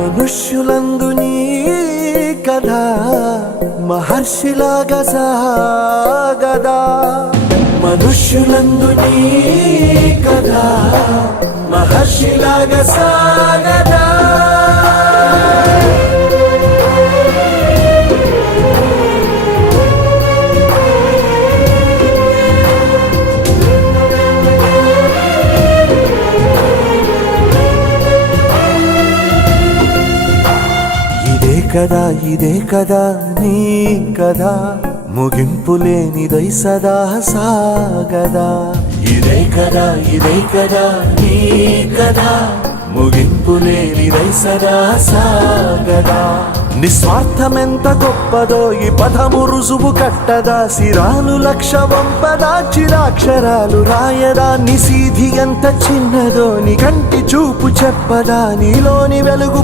మనుష్యులందు నీ కథ మహర్షిలాగా సాగదా, మనుష్యులందు నీ కథ మహర్షిలాగా సాగదా. ఇదే కదా నీ కదా ముగింపులేనిదై సదా సాగదా. ఇదే కదా నీ కదా ముగింపులేనిదై సదా సాగదా. నిస్వార్థమెంత గొప్పదో ఈ పదము రుజువు కట్టదా, సిరాలు లక్ష వంపదా చిరాక్షరాలు రాయదా. నిసీధి ఎంత చిన్నదో నీ కంటి చూపు చెప్పదా, నీలోని వెలుగు